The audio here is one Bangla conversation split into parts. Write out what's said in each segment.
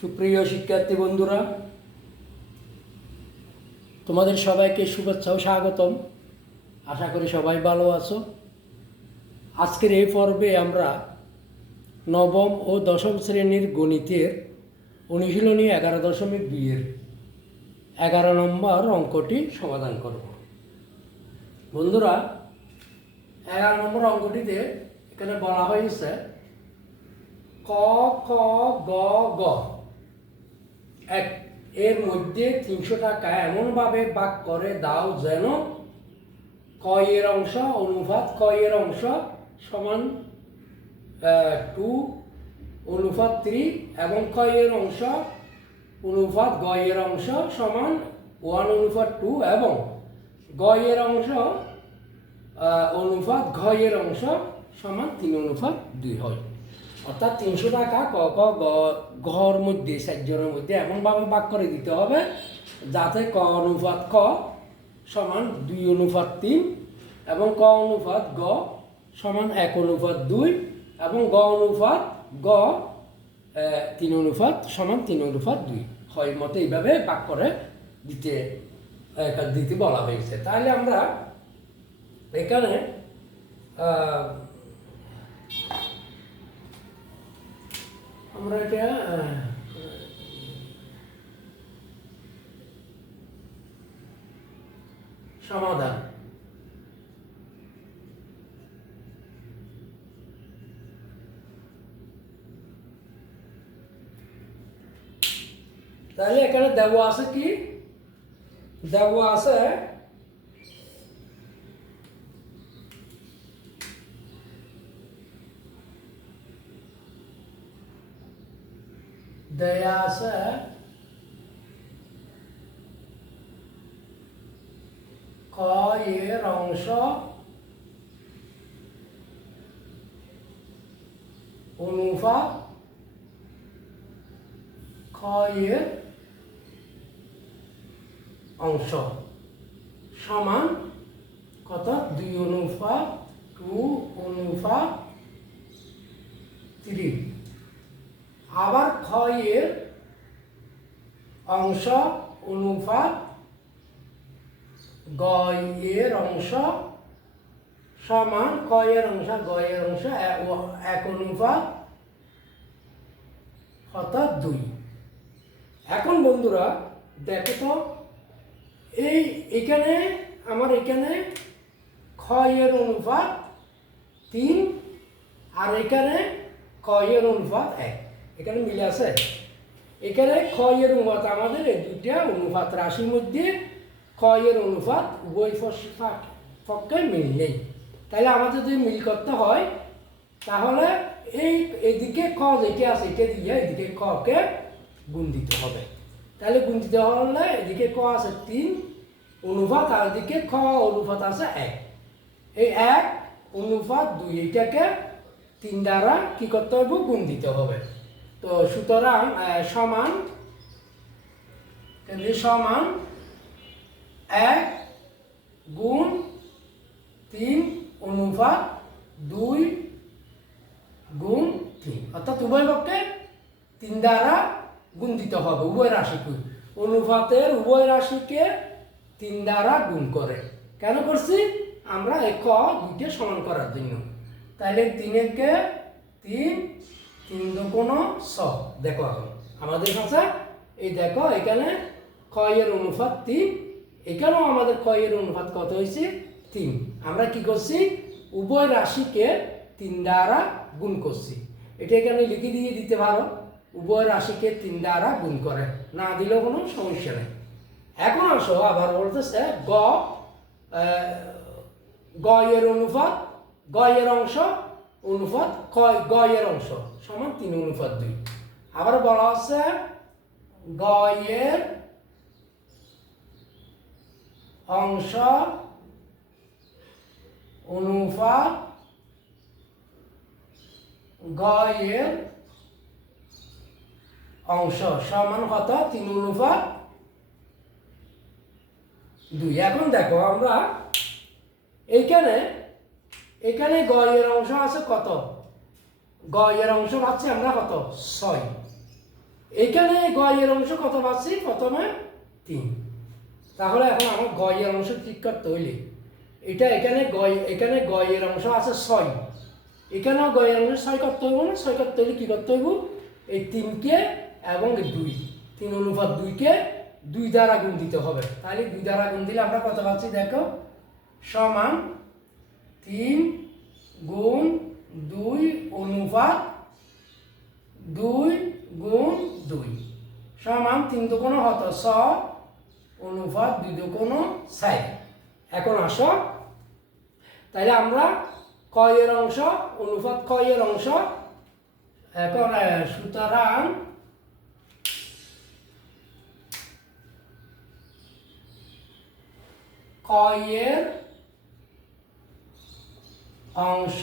সুপ্রিয় শিক্ষার্থী বন্ধুরা, তোমাদের সবাইকে শুভেচ্ছা ও স্বাগতম। আশা করি সবাই ভালো আছো। আজকের এই পর্বে আমরা নবম ও দশম শ্রেণীর গণিতের অনুশীলনী 11.2-এর 11 নম্বর অঙ্কটি সমাধান করব। বন্ধুরা, 11 নম্বর অঙ্কটিতে এখানে বলা হয়েছে ক খ গ গ এর মধ্যে 300 টাকা এমনভাবে ভাগ করে দাও যেন ক এর অংশ অনুপাত ক এর অংশ সমান 2:3 এবং ক এর অংশ অনুপাত গ এর অংশ সমান 1:2 এবং গ এর অংশ অনুপাত ঘ এর অংশ সমান 3:2 হয়। অর্থাৎ 300 টাকা ক ক ঘর মধ্যে 4 জনের মধ্যে এমনভাবে ভাগ করে দিতে হবে যাতে ক অনুপাত ক সমান 2:3 এবং ক অনুপাত গ সমান 1:2 এবং গ অনুপাত গ 3 সমান 3:2 হয় মতো এইভাবে ভাগ করে দিতে বলা হয়েছে। তাহলে আমরা এখানে আমরা এটা সমাধান তাহলে এখানে দেওয়া আছে কি, দেওয়া আছে দেয়া আছে ক এর অংশ অনুপাত খ এর অংশ সমান কত 2:3। আবার খ এর অংশ অনুপাত গ এর অংশ সমান ক এর অংশ গ এর অংশ 1:2। এখন বন্ধুরা দেখো তো, এখানে আমার এখানে খ এর অনুপাত 3 আর এখানে ক এর অনুপাত 1, এখানে মিলে আছে। এখানে খ এর অনুপাত আমাদের এই দুইটা অনুপাত রাশির মধ্যে খ এর অনুপাত উভয় পক্ষে মিল নেই। তাহলে আমাদের যদি মিল করতে হয় তাহলে এদিকে খ যেটা আছে এটা দিয়ে এদিকে খ কে গুণ দিতে হবে। তাহলে গুণ দিতে হলে এদিকে ক আছে 3 অনুপাত আর এদিকে খ অনুপাত আছে 1। এই 1:2 এইটাকে 3 দ্বারা কি করতে হবে, গুণ দিতে হবে। তো সুতরাং সমান 1 গুণ 3:2 গুণ 3, অর্থাৎ উভয় পক্ষে 3 দ্বারা গুণ দিতে হবে উভয় রাশিকে। অনুপাতের উভয় রাশিকে 3 দ্বারা গুণ করে কেন করছি আমরা ক দুইটা সমান করার জন্য। তাহলে 3-কে 3 3×6। দেখো এখন আমাদের কাছে এই দেখো এখানে ক এর অনুপাত 3, এখানেও আমাদের ক এর অনুপাত কত হয়েছে 3। আমরা কি করছি, উভয় রাশিকে 3 দ্বারা গুণ করছি। এটা এখানে লিখে দিয়ে দিতে পারো, উভয় রাশিকে 3 দ্বারা গুণ করে, না দিলেও কোনো সমস্যা নেই। এখন আসো আবার বলতেছে গ এর অনুপাত গ এর অংশ অনুপাত গ এর অংশ সমান 3:2। আবার বলা হচ্ছে গ এর অংশ অনুপাত গ এর অংশ সমান কত 3:2। এখন দেখো আমরা এখানে গ এর অংশ আছে কত, গ এর অংশ পাচ্ছি আমরা কত 6। এখানে গ এর অংশ কত পাচ্ছি প্রথমে 3। তাহলে এখন আমার গ এর অংশ ঠিক করতে হইলে এটা এখানে গ এর অংশ আছে 6, এখানেও গ এর অংশ 6 করতে হইব না? 6 করতে হলে কি করতে হইব? এই 3কে এবং 2, 3:2কে 2 দ্বারা গুণ দিতে হবে। তাহলে 2 দ্বারা গুণ দিলে আমরা কত পাচ্ছি দেখো, সমান 3 গুণ 2 অনুপাত 2 গুণ 2 সমান 3 দুগুণ হত 6 অনুপাত 2 দুগুণ 6। এখন আসো, তাহলে আমরা ক এর অংশ অনুপাত ক এর অংশ, এখন সুতরাং ক এর অংশ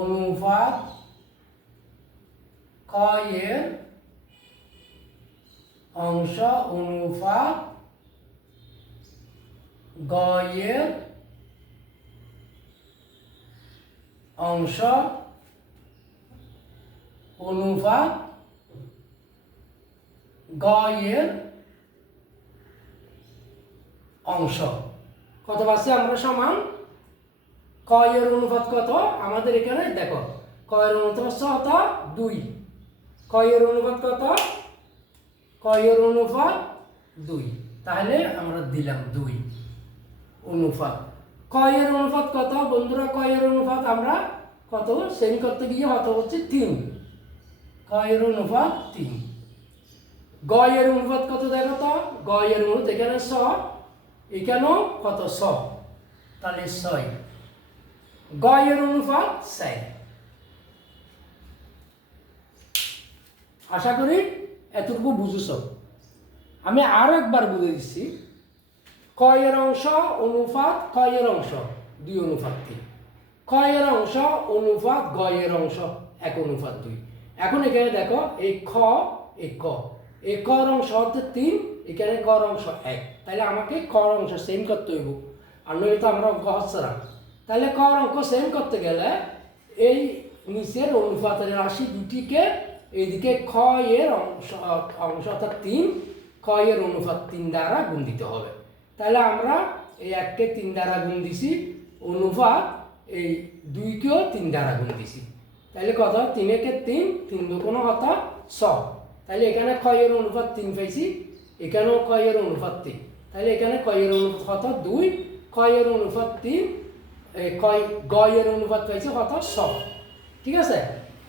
অনুপাত ক এর অংশ অনুপাত গ এর অংশ অনুপাত গ এর অংশ কত পাচ্ছি আমরা? সমান ক এর অনুপাত কত আমাদের এখানে দেখো, ক এর অনুপাত কত 2, ক এর অনুপাত কত, ক এর অনুপাত 2, তাহলে আমরা দিলাম 2 অনুপাত ক এর অনুপাত কত বন্ধুরা? ক এর অনুপাত আমরা কত সেম করতে গিয়ে কত হচ্ছে 3, ক এর অনুপাত 3। গ এর অনুপাত কত দেখো তো, গ এর অনুপাত এখানে 100, এখানেও কত 100, তাহলে 6, গ এর অনুপাত 6। আশা করি এতটুকু বুঝেছ। আমি আর একবার বলে দিচ্ছি, ক এর অংশ অনুপাত ক এর অংশ 2:3, ক এর অংশ অনুপাত গ এর অংশ 1:2। এখন এখানে দেখো এই খ এই ক, এই ক এর অংশ হচ্ছে 3, এখানে ক এর অংশ 1, তাহলে আমাকে ক এর অংশ সেম করতে হইব, আর নইলে তো আমরা অঙ্ক হচ্ছে না। তাহলে ক এর অঙ্ক সেম করতে গেলে এই নিচের অনুপাতের রাশি দুটিকে এইদিকে খ এর অংশ অর্থাৎ 3, ক এর অনুপাত 3 দ্বারা গুণ দিতে হবে। তাহলে আমরা এই 1কে 3 দ্বারা গুণ দিছি, অনুপাত এই 2কেও 3 দ্বারা গুণ দিছি, তাহলে কত 3 কে 3, 3 দুগুণ কত 6, তাহলে এখানে ক এর অনুপাত 3 পাইছি, এখানেও ক এর অনুপাত 3, তাহলে এখানে ক এর অনুপাত কত 2, ক এর অনুপাত 3, গ এর অনুপাত পাইছি কত 6। ঠিক আছে,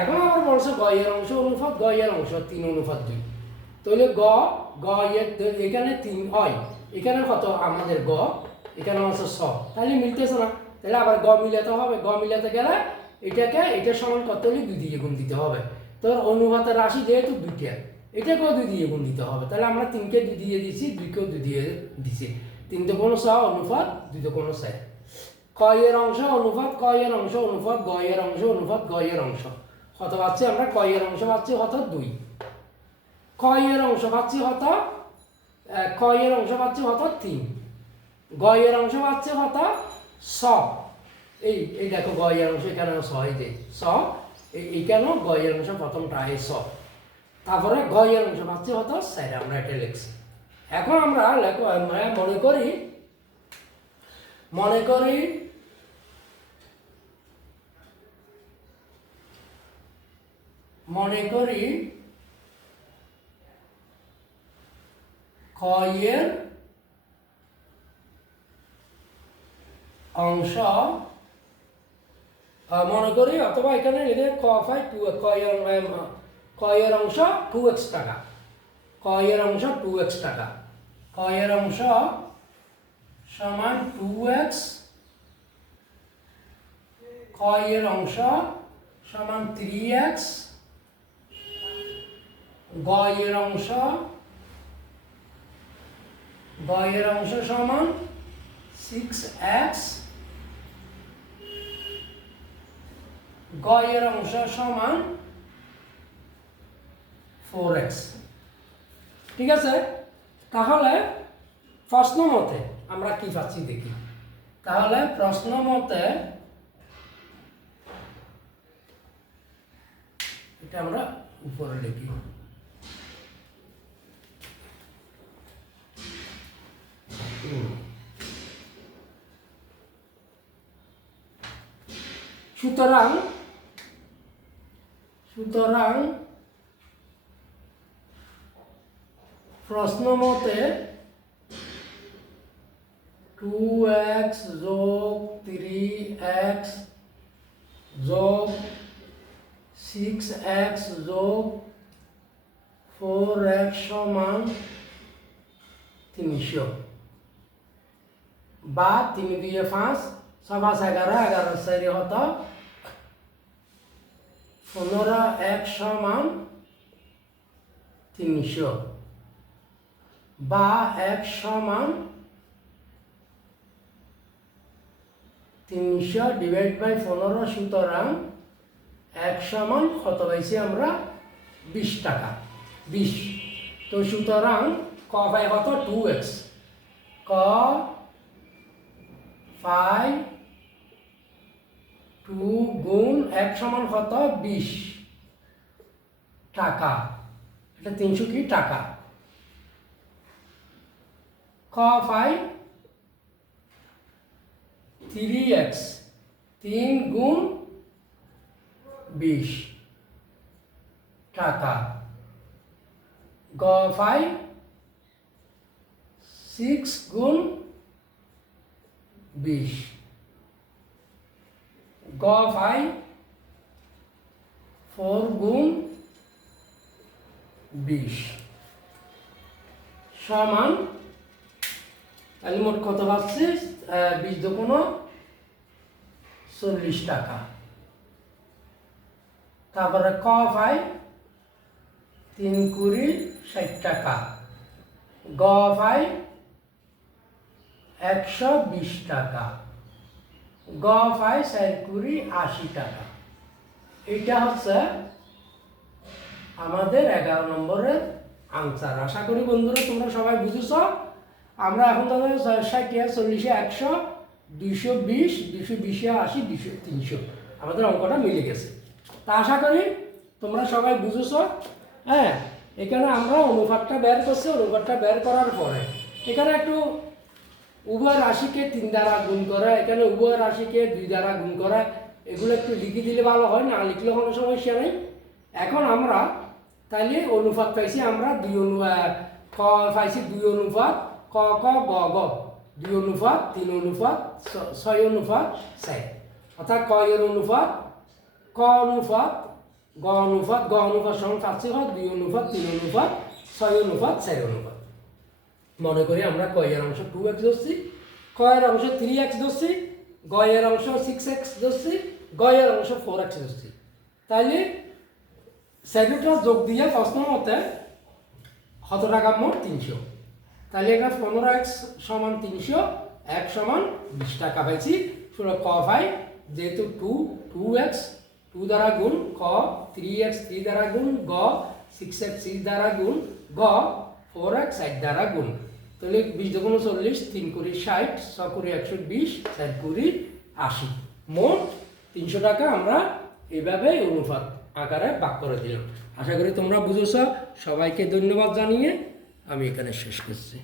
এখন আবার বলছে গ এর অংশ অনুপাত গ এর অংশ 3:2, তাহলে গ এর এখানে 3 হয়, এখানে কত আমাদের গ, এখানে হচ্ছে 6, তাহলে মিলতেছে না, তাহলে আবার গ মিলাতে হবে। গ মিলাতে গেলে এটার সমান কত হলে 2 দিয়ে গুণ দিতে হবে। তো অনুপাতের রাশি যেহেতু 2টা, এটাকেও 2 দিয়ে গুণ দিতে হবে, তাহলে আমরা 3কে 2 দিয়ে দিচ্ছি, 2কেও 2 দিয়ে দিচ্ছি, 3 দুগুণ 6 অনুপাত 2 দুগুণ 6। ক এর অংশ অনুপাত ক এর অংশ অনুপাত গ এর অংশ অনুপাত গ এর অংশ কত পাচ্ছি আমরা? ক এর অংশ পাচ্ছি কত 2, ক এর অংশ পাচ্ছি কত, ক এর অংশ পাচ্ছি কত 3, গ এর অংশ পাচ্ছি কত 6, এই দেখো গ এর অংশ এখানে 6, এই যে 6, এইখানেও গ এর অংশ প্রথমটা 6, তারপরে গ এর অংশ পাচ্ছি কত 4, আমরা এটা লিখছি। এখন আমরা মনে করি ক এর অংশ, মনে করি অথবা এখানে লিখে ক ফাই 2, ক এর অংশ 2x টাকা, ক এর অংশ 2x টাকা, ক এর অংশ সমান 2x, ক এর অংশ সমান 3x, গ এর অংশ সমান 6x, গ এর অংশ সমান 4x। ঠিক আছে, তাহলে প্রশ্ন মতে আমরা কি পাচ্ছি দেখি। তাহলে প্রশ্ন মতে এটা আমরা উপরে লিখি। সুতরাং প্রশ্ন মতে 2x যোগ 3x যোগ 6x যোগ 4x সমান 300 বা 3 2 5 7 11 11 4 হতো 15x সমান 300 বা x সমান 300 ডিভাইড বাই 15, সুতরাং x সমান কত পাইছি আমরা 20 টাকা 20। তো সুতরাং ক পাই কত 2x, ক 5 2 গুণ x সমান কত 20 টাকা, এটা 300 কি টাকা। ক 5 3x 3 গুণ 20 টাকা। গ 5 6 গুণ 20, গ 5 4 গুণ 20 সমান, তাহলে মোট কত পাচ্ছি 20 দুগুণ 40 টাকা। তারপরে ক 5 3 কুড়ি 60 টাকা, গ 5 120 টাকা, গ 5 4 কুড়ি 80 টাকা। এটা হচ্ছে আমাদের 11 নম্বরের আনসার। আশা করি বন্ধুরা তোমরা সবাই বুঝেছ। আমরা এখন তাহলে 60 40 100 220 220 80 200 300 আমাদের অঙ্কটা মিলে গেছে। তা আশা করি তোমরা সবাই বুঝেছ। হ্যাঁ, এখানে আমরা অনুপাতটা বের করছি। অনুপাতটা বের করার পরে এখানে একটু উভয় রাশিকে 3 দ্বারা গুণ করা, এখানে উভয় রাশিকে 2 দ্বারা গুণ করা, এগুলো একটু লিখে দিলে ভালো হয়, না লিখলেও কোনো সমস্যা নেই। এখন আমরা তাইলে অনুপাত পাইছি আমরা 2 ক পাইছি 2 অনুপাত ক ক গ গ 2 অনুপাত 3 অনুপাত 6 অনুপাত 4, অর্থাৎ ক এর অনুপাত ক অনুপাত গ অনুপাত গ অনুপাত সমান পাচ্ছি 2 অনুপাত 3 অনুপাত 6 অনুপাত 4 অনুপাত। মনে করি আমরা ক এর অংশ 2x ধরছি, ক এর অংশ 3x ধরছি, গ এর অংশ 6x ধরছি, গ এর অংশ 4x ধরছি। তাইলে সেগুলোটা যোগ দিয়ে প্রশ্ন মতে কত টাকা মোট 300। তাহলে এখানে 15x সমান 300, x সমান 20 টাকা পাইছি। ক 5 যেহেতু 2x 2 দ্বারা গুণ, ক 3x 3 দ্বারা গুণ, গ 6x 6 দ্বারা গুণ, গ 4x 8 দ্বারা গুণ। তাহলে 20 দুগুণ 40, 3 কুড়ি 60, 6 কুড়ি 120, 4 কুড়ি 80, মোট 300 টাকা আমরা এইভাবে অনুপাত আকারে ভাগ করে দিলাম। আশা করি তোমরা বুঝেছ। সবাইকে ধন্যবাদ জানিয়ে আমি এখানে শেষ করছি।